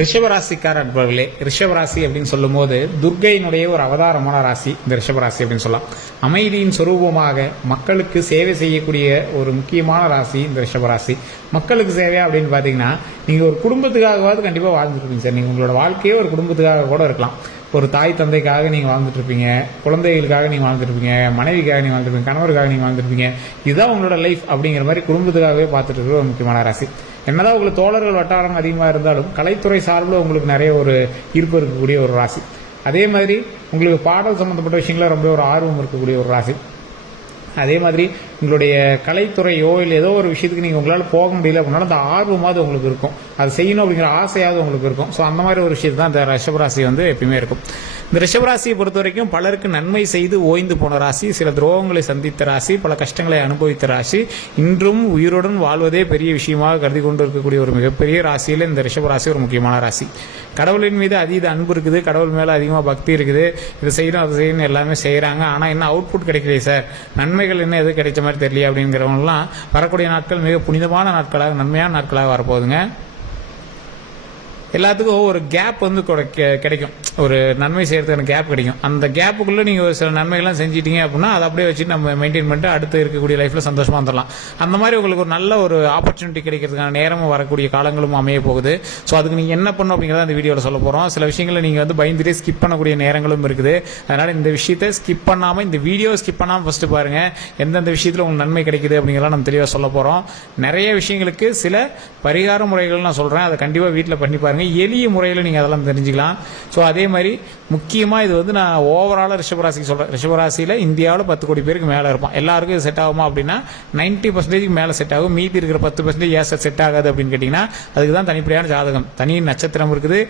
ரிஷபராசிக்கார அன்பர்களே, ரிஷபராசி அப்படின்னு சொல்லும் போது துர்க்கையினுடைய ஒரு அவதாரமான ராசி இந்த ரிஷபராசி அப்படின்னு சொல்லலாம். அமைதியின் சொரூபமாக மக்களுக்கு சேவை செய்யக்கூடிய ஒரு முக்கியமான ராசி இந்த ரிஷபராசி. மக்களுக்கு சேவையா அப்படின்னு பார்த்தீங்கன்னா, நீங்கள் ஒரு குடும்பத்துக்காகவாவது கண்டிப்பாக வாழ்ந்துருப்பீங்க சார். நீங்கள் உங்களோட வாழ்க்கையே ஒரு குடும்பத்துக்காக கூட இருக்கலாம். ஒரு தாய் தந்தைக்காக நீங்கள் வாழ்ந்துட்டு இருப்பீங்க, குழந்தைகளுக்காக நீங்கள் வாழ்ந்துருப்பீங்க, மனைவிக்காக நீங்கள் வாழ்ந்துருப்பீங்க, கணவருக்காக நீங்கள் வாழ்ந்துருப்பீங்க. இதுதான் உங்களோட லைஃப் அப்படிங்கிற மாதிரி குடும்பத்துக்காகவே பார்த்துட்டு இருக்கிற ஒரு முக்கியமான ராசி. என்னதான் உங்களுக்கு தோழர்கள் வட்டாரம் அதிகமாக இருந்தாலும் கலைத்துறை சார்பில் உங்களுக்கு நிறைய ஒரு ஈர்ப்பு இருக்கக்கூடிய ஒரு ராசி. அதே மாதிரி உங்களுக்கு பாடல் சம்மந்தப்பட்ட விஷயங்கள ரொம்ப ஒரு ஆர்வம் இருக்கக்கூடிய ஒரு ராசி. அதே மாதிரி உங்களுடைய கலைத்துறையோ இல்லை ஏதோ ஒரு விஷயத்துக்கு நீங்கள் உங்களால் போக முடியல அப்படின்னா அந்த ஆர்வமாவது உங்களுக்கு இருக்கும், அது செய்யணும் அப்படிங்கிற ஆசையாவது உங்களுக்கு இருக்கும். ஸோ அந்த மாதிரி ஒரு விஷயத்து தான் இந்த ரிஷபராசி எப்பயுமே இருக்கும். இந்த ரிஷபராசியை பொறுத்த வரைக்கும் பலருக்கு நன்மை செய்து ஓய்ந்து போன ராசி, சில துரோகங்களை சந்தித்த ராசி, பல கஷ்டங்களை அனுபவித்த ராசி, இன்றும் உயிருடன் வாழ்வதே பெரிய விஷயமாக கருதி கொண்டு இருக்கக்கூடிய ஒரு மிகப்பெரிய ராசியில் இந்த ரிஷபராசி ஒரு முக்கியமான ராசி. கடவுளின் மீது அதீத அன்பு இருக்குது, கடவுள் மேலே அதிகமாக பக்தி இருக்குது, இதை செய்யணும் அதை செய்யணும் எல்லாமே செய்கிறாங்க. ஆனால் என்ன அவுட்புட் கிடைக்கலையே சார், நன்மைகள் என்ன எது கிடைச்ச மாதிரி தெரியல அப்படிங்கிறவங்கலாம் வரக்கூடிய நாட்கள் மிக புனிதமான நாட்களாக நன்மையான நாட்களாக வரப்போகுதுங்க. எல்லாத்துக்கும் ஒரு கேப் கிடைக்கும், ஒரு நன்மை செய்யறதுக்கான கேப் கிடைக்கும். அந்த கேப்புக்குள்ளே நீங்கள் ஒரு சில நன்மைகள்லாம் செஞ்சிட்டீங்க அப்படின்னா அதை அப்படியே வச்சு நம்ம மெயின்டைன் பண்ணிட்டு அடுத்து இருக்கக்கூடிய லைஃப்பில் சந்தோஷமாக வந்துடலாம். அந்த மாதிரி உங்களுக்கு ஒரு நல்ல ஒரு ஆப்பர்ச்சுனிட்டி கிடைக்கிறதுக்கான நேரமும் வரக்கூடிய காலங்களும் அமைய போகுது. ஸோ அதுக்கு நீங்கள் என்ன பண்ணணும் அப்படிங்கிறத அந்த வீடியோவில் சொல்ல போகிறோம். சில விஷயங்களை நீங்கள் பயந்துட்டே ஸ்கிப் பண்ணக்கூடிய நேரங்களும் இருக்குது. அதனால் இந்த விஷயத்தை ஸ்கிப் பண்ணாமல், இந்த வீடியோ ஸ்கிப் பண்ணாமல் ஃபஸ்ட்டு பாருங்கள், எந்தெந்த விஷயத்தில் உங்களுக்கு நன்மை கிடைக்குது அப்படிங்கிறத நம்ம தெளிவாக சொல்ல போகிறோம். நிறைய விஷயங்களுக்கு சில பரிகார முறைகள் நான் சொல்கிறேன், அதை கண்டிப்பாக வீட்டில் பண்ணி பாருங்கள். எளிய முறையில் நீங்கள் அதெல்லாம் தெரிஞ்சுக்கலாம். ஸோ அதே மாதிரி முக்கியமாக இது நான் ஓவராலாக ரிஷபராசிக்கு சொல்கிறேன். ரிஷபராசியில் இந்தியாவில் 10 கோடி பேருக்கு மேலே இருப்பான். எல்லாருக்கும் இது செட் ஆகுமா அப்படின்னா 90% மேலே செட் ஆகும். மீதி இருக்கிற 10% ஏன் செட் ஆகாது அப்படின்னு கேட்டிங்கன்னா, அதுக்கு தான் தனிப்படையான ஜாதகம், தனி நட்சத்திரம் இருக்குது,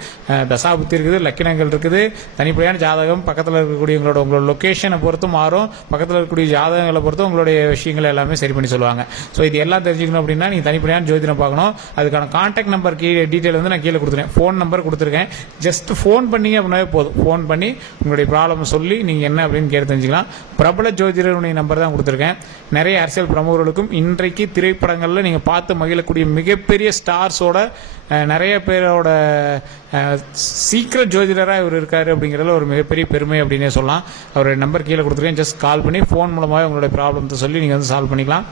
தசாபுத்தி இருக்குது, லக்கினங்கள் இருக்குது, தனிப்படையான ஜாதகம். பக்கத்தில் இருக்கக்கூடிய உங்களோட லொக்கேஷனை பொறுத்து மாறும், பக்கத்தில் இருக்கக்கூடிய ஜாதகங்களை பொறுத்து உங்களுடைய விஷயங்கள் எல்லாமே சரி பண்ணி சொல்லுவாங்க. ஸோ இது எல்லாம் தெரிஞ்சுக்கணும் அப்படின்னா நீங்கள் தனிப்படையான ஜோதிடம் பார்க்கணும். அதுக்கான கான்டாக்ட் நம்பர் டீட்டெயில் நான் கீழே கொடுத்துருக்கேன், ஃபோன் நம்பர் கொடுத்துருக்கேன். ஜஸ்ட் ஃபோன் பண்ணீங்க அப்படின்னாவே போதும். ஃபோன் பண்ணி உங்களுடைய ப்ராப்ளம் சொல்லி நீங்கள் என்ன அப்படின்னு கேட்டு தெரிஞ்சுக்கலாம். பிரபல ஜோதிடருடைய நம்பர் தான் கொடுத்துருக்கேன். நிறைய அரசியல் பிரமுகர்களுக்கும் இன்றைக்கு திரைப்படங்களில் நீங்கள் பார்த்து மகிழக்கூடிய மிகப்பெரிய ஸ்டார்ஸோட நிறைய பேரோட சீக்கிரம் ஜோதிடராக இவர் இருக்காரு அப்படிங்கிறதுல ஒரு மிகப்பெரிய பெருமை அப்படின்னே சொல்லலாம். அவருடைய நம்பர் கீழே கொடுத்துருக்கேன். ஜஸ்ட் கால் பண்ணி ஃபோன் மூலமாக உங்களுடைய ப்ராப்ளத்தை சொல்லி நீங்கள் சால்வ் பண்ணிக்கலாம்.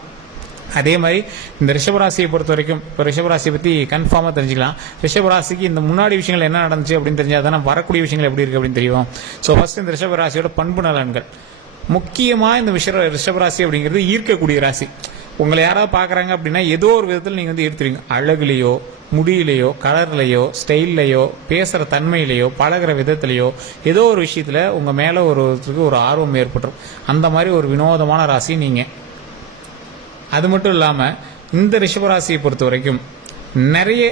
அதே மாதிரி இந்த ரிஷபராசியை பொறுத்த வரைக்கும் இப்போ ரிஷபராசியை பற்றி கன்ஃபார்மாக தெரிஞ்சுக்கலாம். ரிஷபராசிக்கு இந்த முன்னாடி விஷயங்கள் என்ன நடந்துச்சு அப்படின்னு தெரிஞ்சால் தானே வரக்கூடிய விஷயங்கள் எப்படி இருக்குது அப்படின்னு தெரியும். ஸோ ஃபர்ஸ்ட் இந்த ரிஷபராசியோட பண்பு நலன்கள். முக்கியமாக இந்த ரிஷபராசி அப்படிங்கிறது ஈர்க்கக்கூடிய ராசி. உங்களை யாராவது பார்க்குறாங்க அப்படின்னா ஏதோ ஒரு விதத்தில் நீங்கள் ஈர்த்துருவீங்க. அழகுலையோ, முடியிலையோ, கலர்லையோ, ஸ்டைல்லையோ, பேசுகிற தன்மையிலையோ, பழகிற விதத்துலையோ ஏதோ ஒரு விஷயத்தில் உங்கள் மேலே ஒருத்தருக்கு ஒரு ஆர்வம் ஏற்பட்டுரும். அந்த மாதிரி ஒரு வினோதமான ராசி நீங்கள். அது மட்டும் இல்லாமல் இந்த ரிஷபராசியை பொறுத்த வரைக்கும் நிறைய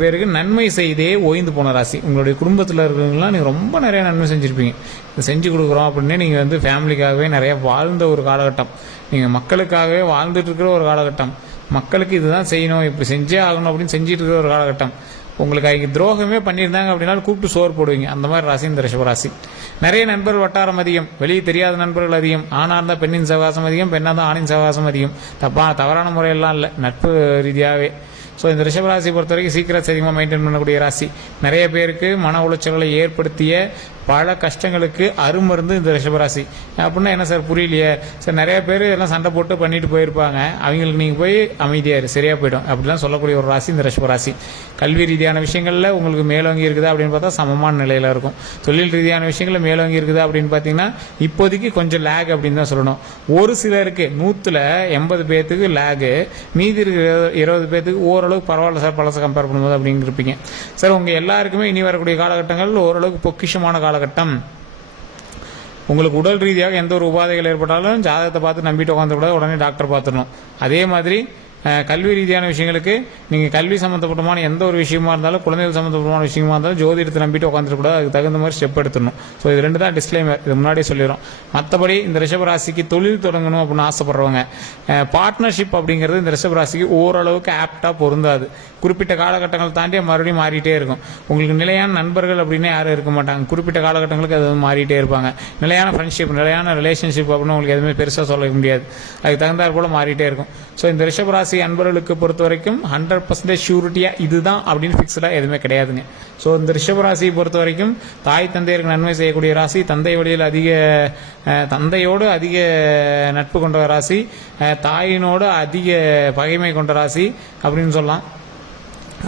பேருக்கு நன்மை செய்தே ஓய்ந்து போன ராசி. உங்களுடைய குடும்பத்தில் இருக்கிறவங்களாம் நீங்கள் ரொம்ப நிறைய நன்மை செஞ்சுருப்பீங்க. இது செஞ்சு கொடுக்குறோம் அப்படின்னு நீங்கள் ஃபேமிலிக்காகவே நிறைய வாழ்ந்த ஒரு காலகட்டம், நீங்கள் மக்களுக்காகவே வாழ்ந்துட்டு இருக்கிற ஒரு காலகட்டம், மக்களுக்கு இதுதான் செய்யணும், இப்படி செஞ்சே ஆகணும் அப்படின்னு செஞ்சுட்டு இருக்கிற ஒரு காலகட்டம். உங்களுக்கு அவங்க துரோகமே பண்ணியிருந்தாங்க அப்படின்னா கூப்பிட்டு சோறு போடுவீங்க. அந்த மாதிரி ராசி இந்த ரிஷபராசி. நிறைய நண்பர்கள் வட்டாரம் அதிகம், வெளியே தெரியாத நண்பர்கள் அதிகம். ஆணாக இருந்தால் பெண்ணின் சகவாசம் அதிகம், பெண்ணாக இருந்தால் ஆணின் சகவாசம் அதிகம். தவறான முறையெல்லாம் இல்லை, நட்பு ரீதியாகவே. ஸோ இந்த ரிஷபராசியை பொறுத்த வரைக்கும் சீக்கிரத்தை அதிகமாக மெயின்டைன் பண்ணக்கூடிய ராசி. நிறைய பேருக்கு மன உளைச்சல்களை ஏற்படுத்திய பல கஷ்டங்களுக்கு அருமருந்து இந்த ரிஷபராசி. அப்படின்னா என்ன சார் புரியலையே சார், நிறைய பேர் எல்லாம் சண்டை போட்டு பண்ணிட்டு போயிருப்பாங்க, அவங்களுக்கு நீங்கள் போய் அமைதியாரு சரியாக போய்டும் அப்படிலாம் சொல்லக்கூடிய ஒரு ராசி இந்த ரிஷபராசி. கல்வி ரீதியான விஷயங்களில் உங்களுக்கு மேலோங்கி இருக்குதா அப்படின்னு பார்த்தா சமமான நிலையில் இருக்கும். தொழில் ரீதியான விஷயங்களில் மேலோங்கி இருக்குதா அப்படின்னு பார்த்தீங்கன்னா இப்போதைக்கு கொஞ்சம் லேக் அப்படின்னு தான் சொல்லணும். ஒரு சிலருக்கு 100 பேர்த்துக்கு லேகு, மீதி இருக்கிற 20 பேர்த்துக்கு ஓரளவுக்கு பரவாயில்ல சார் பழசை கம்பேர் பண்ணும்போது அப்படின்னு இருப்பீங்க. சார் உங்கள் எல்லாருக்குமே இனி வரக்கூடிய காலகட்டங்கள் ஓரளவுக்கு பொக்கிஷமான காலகட்டம். உங்களுக்கு உடல் ரீதியாக எந்த ஒரு உபாதைகள் ஏற்பட்டாலும் ஜாதகத்தை பார்த்து நம்பிட்டு உட்காந்துக்கூடாது, உடனே டாக்டர் பார்த்துடணும். அதே மாதிரி கல்வி ரீதியான விஷயங்களுக்கு நீங்கள் கல்வி சம்மந்தப்பட்டமான எந்த ஒரு விஷயமா இருந்தாலும், குழந்தைகள் சம்மந்தப்பட்டமான விஷயமா இருந்தாலும் ஜோதிடத்தை நம்பிட்டு உட்காந்துருக்கூடாது, அதுக்கு தகுந்த மாதிரி ஸ்டெப் எடுத்துடணும். ஸோ இது 2 தான் டிஸ்க்ளைமர், இது முன்னாடியே சொல்லிடும். மற்றபடி இந்த ரிஷபராசிக்கு தொழில் தொடங்கணும் அப்படின்னு ஆசைப்படுறவங்க, பார்ட்னர்ஷிப் அப்படிங்கிறது இந்த ரிஷபராசிக்கு ஓரளவுக்கு ஆப்டாக பொருந்தாது. குறிப்பிட்ட காலகட்டங்கள் தாண்டி மறுபடியும் மாறிட்டே இருக்கும். உங்களுக்கு நிலையான நண்பர்கள் அப்படின்னு யாரும் இருக்க மாட்டாங்க. குறிப்பிட்ட காலகட்டங்களுக்கு அது மாறிட்டே இருப்பாங்க. நிலையான ஃப்ரெண்ட்ஷிப், நிலையான ரிலேஷன்ஷிப் அப்படின்னு உங்களுக்கு எதுவுமே பெருசாக சொல்ல முடியாது. அதுக்கு தகுந்தாற் போல மாறிட்டே இருக்கும். ஸோ இந்த ரிஷபராசி ரிஷபராசி அன்பர்களுக்கு பொறுத்த வரைக்கும் 100% ஷூரிட்டியாக இதுதான் அப்படின்னு ஃபிக்ஸ்டாக எதுவுமே கிடையாதுங்க. ஸோ இந்த ரிஷபராசியை பொறுத்த வரைக்கும் தாய் தந்தையருக்கு நன்மை செய்யக்கூடிய ராசி, தந்தை வழியில் தந்தையோடு அதிக நட்பு கொண்ட ராசி, தாயினோடு அதிக பகைமை கொண்ட ராசி அப்படின்னு சொல்லலாம்.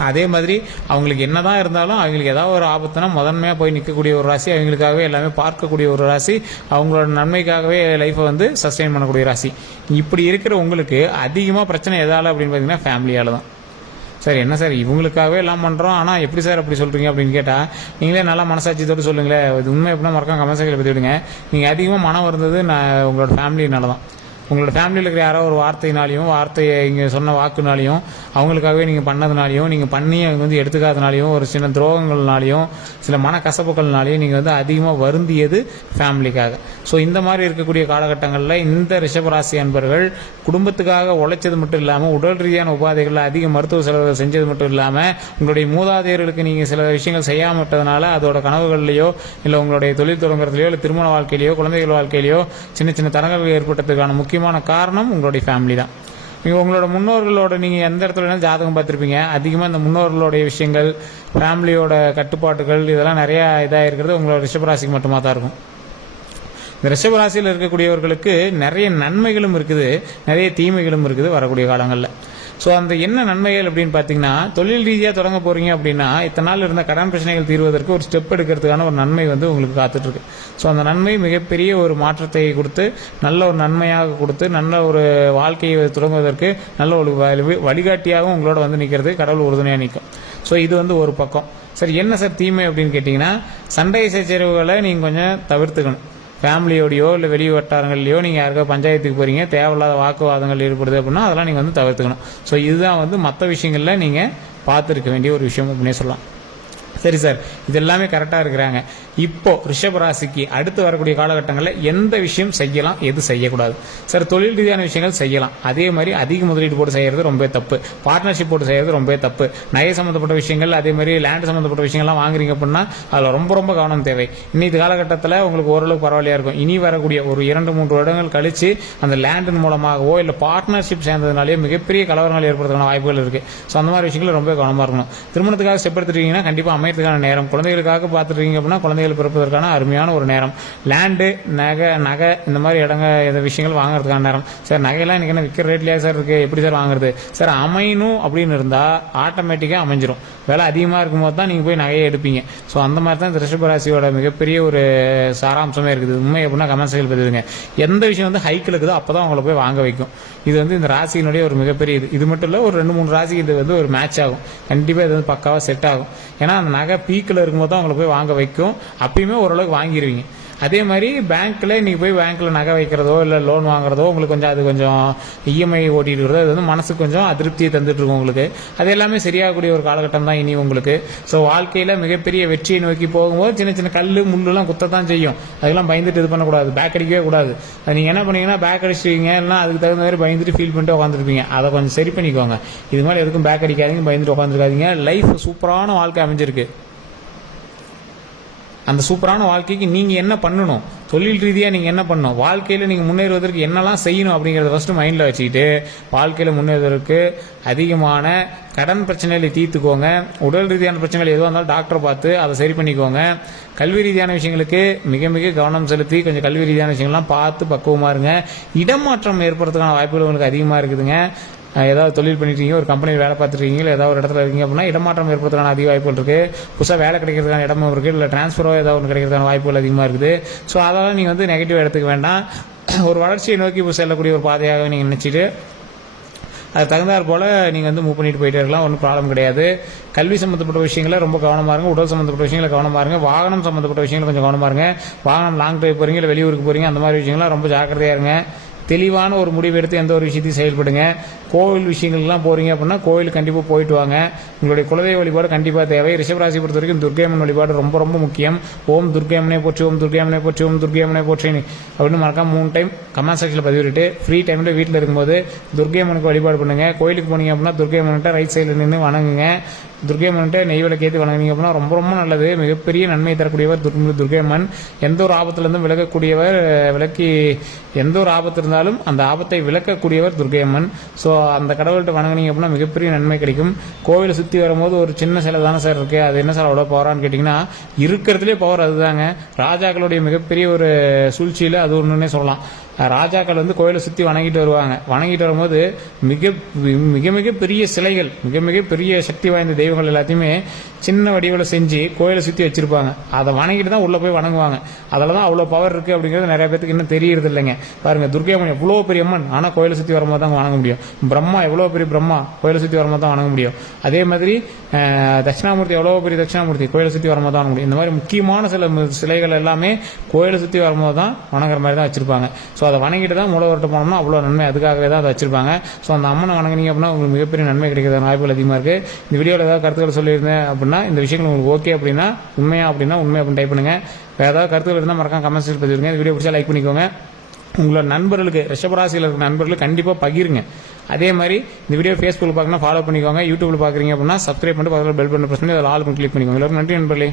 அதே மாதிரி அவங்களுக்கு என்னதான் இருந்தாலும் அவங்களுக்கு ஏதாவது ஒரு ஆபத்துனா முதன்மையாக போய் நிற்கக்கூடிய ஒரு ராசி, அவங்களுக்காகவே எல்லாமே பார்க்கக்கூடிய ஒரு ராசி, அவங்களோட நன்மைக்காகவே லைஃப்பை வந்து சஸ்டெயின் பண்ணக்கூடிய ராசி. இப்படி இருக்கிற உங்களுக்கு அதிகமாக பிரச்சனை எதால அப்படின்னு பார்த்தீங்கன்னா ஃபேமிலியால் தான். சார் என்ன சார் இவங்களுக்காகவே எல்லாம் பண்ணுறோம், ஆனால் எப்படி சார் அப்படி சொல்கிறீங்க அப்படின்னு கேட்டால் நீங்களே நல்லா மனசாட்சியத்தோடு சொல்லுங்களேன். இது உண்மை எப்படின்னா மறக்காம கமெண்ட் செக்ஷனில் பற்றி விடுங்க. நீங்கள் அதிகமாக மனம் வருந்தது உங்களோட ஃபேமிலினால தான். உங்களோட ஃபேமிலியில் இருக்கிற யாரோ ஒரு வார்த்தையினாலையும் இங்கே சொன்ன வாக்குனாலையும் அவங்களுக்காகவே நீங்கள் பண்ணதுனாலையும் நீங்கள் பண்ணி அவங்க வந்து எடுத்துக்காதனாலையும் ஒரு சின்ன துரோகங்கள்னாலையும் சில மனக்கசப்புகள்னாலையும் நீங்கள் வந்து அதிகமாக வருந்தியது ஃபேமிலிக்காக. ஸோ இந்த மாதிரி இருக்கக்கூடிய காலகட்டங்களில் இந்த ரிஷபராசி அன்பர்கள் குடும்பத்துக்காக உழைச்சது மட்டும் இல்லாமல் உடல் ரீதியான உபாதைகளில் அதிக மருத்துவ செலவுகள் செஞ்சது மட்டும் இல்லாமல் உங்களுடைய மூதாதையர்களுக்கு நீங்கள் சில விஷயங்கள் செய்யாமல் விட்டதுனால அதோட கனவுகள்லையோ இல்லை உங்களுடைய தொழில் தொடங்குறதுலையோ இல்லை திருமண வாழ்க்கையிலையோ குழந்தைகள் வாழ்க்கையிலையோ சின்ன சின்ன தரங்கள் ஏற்பட்டதுக்கான முக்கியமான காரணம் உங்களுடைய ஃபேமிலி தான். நீங்கள் உங்களோட முன்னோர்களோட நீங்கள் எந்த இடத்துல ஜாதகம் பார்த்துருப்பீங்க, அதிகமாக இந்த முன்னோர்களுடைய விஷயங்கள் ஃபேமிலியோட கட்டுப்பாட்டுகள் இதெல்லாம் நிறையா இதாக இருக்கிறது உங்களோட ரிஷபராசிக்கு மட்டுமா தான் இருக்கும். இந்த ரிஷபராசியில் இருக்கக்கூடியவர்களுக்கு நிறைய நன்மைகளும் இருக்குது, நிறைய தீமைகளும் இருக்குது வரக்கூடிய காலங்களில். ஸோ அந்த என்ன நன்மைகள் அப்படின்னு பார்த்தீங்கன்னா, தொழில் ரீதியாக தொடங்க போகிறீங்க அப்படின்னா இத்தனை நாள் இருந்த கடன் பிரச்சனைகள் தீர்வதற்கு ஒரு ஸ்டெப் எடுக்கிறதுக்கான ஒரு நன்மை வந்து உங்களுக்கு காத்துட்ருக்கு. ஸோ அந்த நன்மை மிகப்பெரிய ஒரு மாற்றத்தை கொடுத்து நல்ல ஒரு நன்மையாக கொடுத்து நல்ல ஒரு வாழ்க்கையை தொடங்குவதற்கு நல்ல ஒரு வழிகாட்டியாகவும் உங்களோட வந்து நிற்கிறது கடவுள் உறுதுணையாக நிற்கும். ஸோ இது வந்து ஒரு பக்கம். சரி என்ன சார் தீமை அப்படின்னு கேட்டிங்கன்னா, சண்டை சச்சரவுகளை நீங்கள் கொஞ்சம் தவிர்த்துக்கணும். ஃபேமிலியோடையோ இல்லை வெளி வட்டாரங்கள்லையோ நீங்கள் யாருக்காவது பஞ்சாயத்துக்கு போகிறீங்க, தேவையில்லாத வாக்குவாதங்கள் ஏற்படுது அப்படின்னா அதெல்லாம் நீங்கள் வந்து தவிர்த்துக்கணும். ஸோ இதுதான் வந்து மற்ற விஷயங்களில் நீங்கள் பார்த்துருக்க வேண்டிய ஒரு விஷயம் அப்படின்னே சொல்லலாம். சரி சார் இது எல்லாமே கரெக்டாக இருக்கிறாங்க. இப்போ ரிஷபராசிக்கு அடுத்து வரக்கூடிய காலகட்டங்களில் எந்த விஷயம் செய்யலாம், எது செய்யக்கூடாது? சார் தொழில் ரீதியான விஷயங்கள் செய்யலாம். அதே மாதிரி அதிக முதலீடு போட்டு செய்கிறது ரொம்ப தப்பு, பார்ட்னர்ஷிப் போட்டு செய்கிறது ரொம்ப தப்பு. நகை சம்மந்தப்பட்ட விஷயங்கள் அதே மாதிரி லேண்ட் சம்மந்தப்பட்ட விஷயங்கள்லாம் வாங்குறீங்க அப்படின்னா அதில் ரொம்ப ரொம்ப கவனம் தேவை. இன்னைக்கு காலகட்டத்தில் உங்களுக்கு ஓரளவுக்கு பரவாயில்லையா இருக்கும். இனி வரக்கூடிய ஒரு 2-3 வருடங்கள் கழிச்சு அந்த லேண்டின் மூலமாகவோ இல்லை பார்ட்னர்ஷிப் சேர்ந்ததுனாலேயோ மிகப்பெரிய கலவரங்கள் ஏற்படுறதுக்கான வாய்ப்புகள் இருக்குது. ஸோ அந்த மாதிரி விஷயங்கள் ரொம்ப கவனமாக இருக்கணும். திருமணத்துக்காக ஸ்டெப் எடுத்துட்டீங்கன்னா கண்டிப்பாக அமையறதுக்கான நேரம், குழந்தைகளுக்காக பார்த்துட்டீங்க அப்படின்னா குழந்தைகள் பிறப்பதற்கான அருமையான ஒரு நேரம், லேண்டு நகை இந்த மாதிரி இந்த விஷயங்கள் வாங்குறதுக்கான நேரம். சார் நகையெல்லாம் இன்னைக்கு என்ன விற்கிற ரேட்லயா சார் இருக்கு, எப்படி சார் வாங்குறது? சார் அமையணும் அப்படின்னு இருந்தா ஆட்டோமேட்டிக்காக அமைஞ்சிரும். விலை அதிகமாக இருக்கும்போது தான் நீங்கள் போய் நகையை எடுப்பீங்க. ஸோ அந்த மாதிரி தான் இந்த ரிஷபராசியோட மிகப்பெரிய ஒரு சாராம்சமே இருக்குது. உண்மை எப்படின்னா கமெண்ட் செக்ஷனில் பதிலுங்க. எந்த விஷயம் வந்து ஹைக்கில் இருக்குதோ அப்போ தான் அவங்கள போய் வாங்க வைக்கும். இது வந்து இந்த ராசியினுடைய ஒரு மிகப்பெரிய இது மட்டும் இல்லை, ஒரு 2-3 ராசிக்கு இது வந்து ஒரு மேட்ச் ஆகும். கண்டிப்பாக இது வந்து பக்காவாக செட் ஆகும். ஏன்னா அந்த நகை பீக்கில் இருக்கும்போது தான் அவங்கள போய் வாங்க வைக்கும். அப்பயுமே ஓரளவுக்கு வாங்கிடுவீங்க. அதே மாதிரி பேங்க்கில் நீங்கள் போய் பேங்க்கில் நகை வைக்கிறதோ இல்லை லோன் வாங்குறதோ உங்களுக்கு கொஞ்சம் இஎம்ஐ ஓட்டிட்டு இருக்கிறதோ அது வந்து மனசுக்கு கொஞ்சம் அதிருப்தியை தந்துட்டு இருக்கும் உங்களுக்கு. அது எல்லாமே சரியாகக்கூடிய ஒரு காலகட்டம் தான் இனி உங்களுக்கு. ஸோ வாழ்க்கையில் மிகப்பெரிய வெற்றியை நோக்கி போகும்போது சின்ன சின்ன கல் முள்ளுலாம் குத்தத்தான் செய்யும். அதெல்லாம் பயந்துட்டு இது பண்ணக்கூடாது, பேக் அடிக்கவே கூடாது. அது நீங்கள் என்ன பண்ணீங்கன்னா பேக் அடிச்சிட்டீங்க இல்லைன்னா அதுக்கு தகுந்த மாதிரி பயந்துட்டு ஃபீல் பண்ணிட்டு உட்காந்துருப்பீங்க. அதை கொஞ்சம் சரி பண்ணிக்கோங்க. இது மாதிரி எதுக்கும் பேக் அடிக்காதீங்க, பயந்துட்டு உட்காந்துருக்காதீங்க. லைஃப் சூப்பரான வாழ்க்கை அமைஞ்சிருக்கு. அந்த சூப்பரான வாழ்க்கைக்கு நீங்கள் என்ன பண்ணணும், தொழில் ரீதியாக நீங்கள் என்ன பண்ணணும், வாழ்க்கையில் நீங்கள் முன்னேறுவதற்கு என்னெல்லாம் செய்யணும் அப்படிங்கிறத ஃபஸ்ட்டு மைண்டில் வச்சுக்கிட்டு வாழ்க்கையில் முன்னேறுவதற்கு அதிகமான கடன் பிரச்சனைகளை தீர்த்துக்கோங்க. உடல் ரீதியான பிரச்சனைகள் எதுவாக இருந்தாலும் டாக்டரை பார்த்து அதை சரி பண்ணிக்கோங்க. கல்வி ரீதியான விஷயங்களுக்கு மிக மிக கவனம் செலுத்தி கொஞ்சம் கல்வி ரீதியான விஷயங்கள்லாம் பார்த்து பக்குவமாக இருங்க. இடமாற்றம் ஏற்படுறதுக்கான வாய்ப்புகள் உங்களுக்கு அதிகமாக இருக்குதுங்க. ஏதாவது தொழில் பண்ணிட்டு ஒரு கம்பெனியில் வேலை பார்த்துருக்கீங்க, இல்லை ஏதாவது ஒரு இடத்துல இருக்கீங்க அப்படின்னா இடமாற்றம் ஏற்படுறதுக்கான அதிக வாய்ப்புகள் இருக்குது. புதுசாக வேலை கிடைக்கிறதுக்கான இடமும் இருக்குது, இல்லை டிரான்ஸ்ஃபரோ ஏதாவது ஒன்று கிடைக்கிறதுக்கான வாய்ப்புகள் அதிகமாக இருக்குது. ஸோ அதெல்லாம் நீங்கள் வந்து நெகட்டிவ் எடுத்துக்க வேண்டாம். ஒரு வளர்ச்சியை நோக்கி செல்லக்கூடிய ஒரு பாதையாக நீங்கள் நினச்சிட்டு அது தகுந்தாற் போல் நீங்கள் வந்து மூவ் பண்ணிட்டு போயிட்டே இருக்கலாம். ஒன்றும் ப்ராப்ளம் கிடையாது. கல்வி சம்மந்தப்பட்ட விஷயங்களை ரொம்ப கவனமாக இருங்க. உடல் சம்மந்தப்பட்ட விஷயங்களை கவனமாக இருங்க. வாகனம் சம்மந்தப்பட்ட விஷயங்களை கொஞ்சம் கவனமாக இருங்க. வாகனம் லாங் டிரைவ் போகிறீங்க, இல்லை வெளியூருக்கு போகிறீங்க, அந்த மாதிரி விஷயங்கள்லாம் ரொம்ப ஜாக்கிரதையாக இருங்க. தெளிவான ஒரு முடிவு எடுத்து எந்த ஒரு விஷயத்தையும் செயல்படுங்க. கோவில் விஷயங்கள்லாம் போகிறீங்க அப்படின்னா கோவிலுக்கு கண்டிப்பாக போயிட்டு வாங்க. உங்களுடைய குலதெய்வ வழிபாடு கண்டிப்பாக தேவை. ரிஷபராசி பொறுத்த வரைக்கும் துர்க்கையம்மன் வழிபாடு ரொம்ப ரொம்ப முக்கியம். ஓம் துர்க்கையம்மனை போற்றி, ஓம் துர்க்கையம்மனை போற்றி, ஓம் துர்க்கையம்மனை போற்றி அப்படின்னு மறக்காம 3 டைம் கமெண்ட் செக்ஷனில் பதிவிட்டு ஃப்ரீ டைமில் வீட்டில் இருக்கும்போது துர்க்கையம்மனுக்கு வழிபாடு பண்ணுங்கள். கோயிலுக்கு போனீங்க அப்படின்னா துர்க்கையம்மன்கிட்ட ரைட் சைடில் நின்று வணங்குங்க. துர்க்கையம்மன்கிட்ட நெய் விளக்கேற்றி வணங்குனீங்க அப்படின்னா ரொம்ப ரொம்ப நல்லது. மிகப்பெரிய நன்மை தரக்கூடியவர் துர்க்கையம்மன். எந்த ஒரு ஆபத்துலேருந்தும் விலகக்கூடியவர். விலக்கி எந்த ஒரு ஆபத்து இருந்தாலும் இருந்தாலும் அந்த ஆபத்தை விளக்கக்கூடியவர் துர்க்கை அம்மன். ஸோ அந்த கடவுள்கிட்ட வணங்குனீங்க அப்படின்னா மிகப்பெரிய நன்மை கிடைக்கும். கோவிலை சுற்றி வரும்போது ஒரு சின்ன சிலை தானே சார் இருக்குது, அது என்ன சார் அவ்வளோ பவரான்னு கேட்டிங்கன்னா இருக்கிறதுலே பவர் அதுதாங்க. ராஜாக்களுடைய மிகப்பெரிய ஒரு சூழ்ச்சியில் அது ஒன்றுன்னே சொல்லலாம். ராஜாக்கள் வந்து கோயிலை சுற்றி வணங்கிட்டு வருவாங்க. வணங்கிட்டு வரும்போது மிக மிக மிக பெரிய சிலைகள், மிக மிக பெரிய சக்தி வாய்ந்த தெய்வங்கள் எல்லாத்தையுமே சின்ன வடிவில் செஞ்சு கோயிலை சுற்றி வச்சிருப்பாங்க. அதை வணங்கிட்டு தான் உள்ளே போய் வணங்குவாங்க. அதில் தான் அவ்வளோ பவர் இருக்குது அப்படிங்கிறது நிறைய பேருக்கு இன்னும் தெரியறது இல்லைங்க. பாருங்கள், துர்க்கை அம்மன் எவ்வளோ பெரிய அம்மன், ஆனால் கோயிலை சுற்றி வரும்போது தான் வணங்க முடியும். பிரம்மா எவ்வளோ பெரிய பிரம்மா, கோயிலை சுற்றி வரும்போது தான் வணங்க முடியும். அதே மாதிரி தட்சிணாமூர்த்தி எவ்வளோ பெரிய தட்சிணாமூர்த்தி, கோயிலை சுற்றி வரும்போது தான் வணங்க முடியும். இந்த மாதிரி முக்கியமான சில சிலைகள் எல்லாமே கோயிலை சுற்றி வரும்போது தான் வணங்குற மாதிரி தான் வச்சிருப்பாங்க. ஸோ அதை வணங்கிட்டு தான் மூலவர்கிட்ட போனோம்னா அவ்வளோ நன்மை, அதுக்காகவே தான் அதை வச்சிருப்பாங்க. ஸோ அந்த அம்மனை வணங்கினீங்க அப்படின்னா உங்களுக்கு மிகப்பெரிய நன்மை கிடைக்கிறதுக்கு வாய்ப்புகள் அதிகமாக இருக்குது. இந்த வீடியோவில் ஏதாவது கருத்துக்கள் சொல்லியிருந்தேன் அப்படின்னா, இந்த விஷயங்கள் உங்களுக்கு ஓகே அப்படின்னா உண்மை அப்படின்னு டைப் பண்ணுங்க. வேறு ஏதாவது கருத்துக்கள் இருந்தால் மறக்காம கமெண்ட்ஸ் பதிவிடுங்க. இந்த வீடியோ பிடிச்சா லைக் பண்ணிக்கோங்க. உங்களோட நண்பர்களுக்கு, ரிஷபராசியில் இருக்கிற நண்பர்களுக்கு கண்டிப்பாக பகிருங்க. அதே மாதிரி இந்த வீடியோ ஃபேஸ்புக்கில் பார்க்கணும் ஃபாலோ பண்ணிக்கோங்க. யூடியூப்ல பார்க்குறீங்க அப்படின்னா சப்ஸ்கிரைப் பண்ணிட்டு பக்கத்தில் பெல் பட்டன் பிரஸ் பண்ணி அதில் ஆல் கிளிக் பண்ணிக்கோங்க. எல்லாருக்கும் நன்றி நண்பர்களே.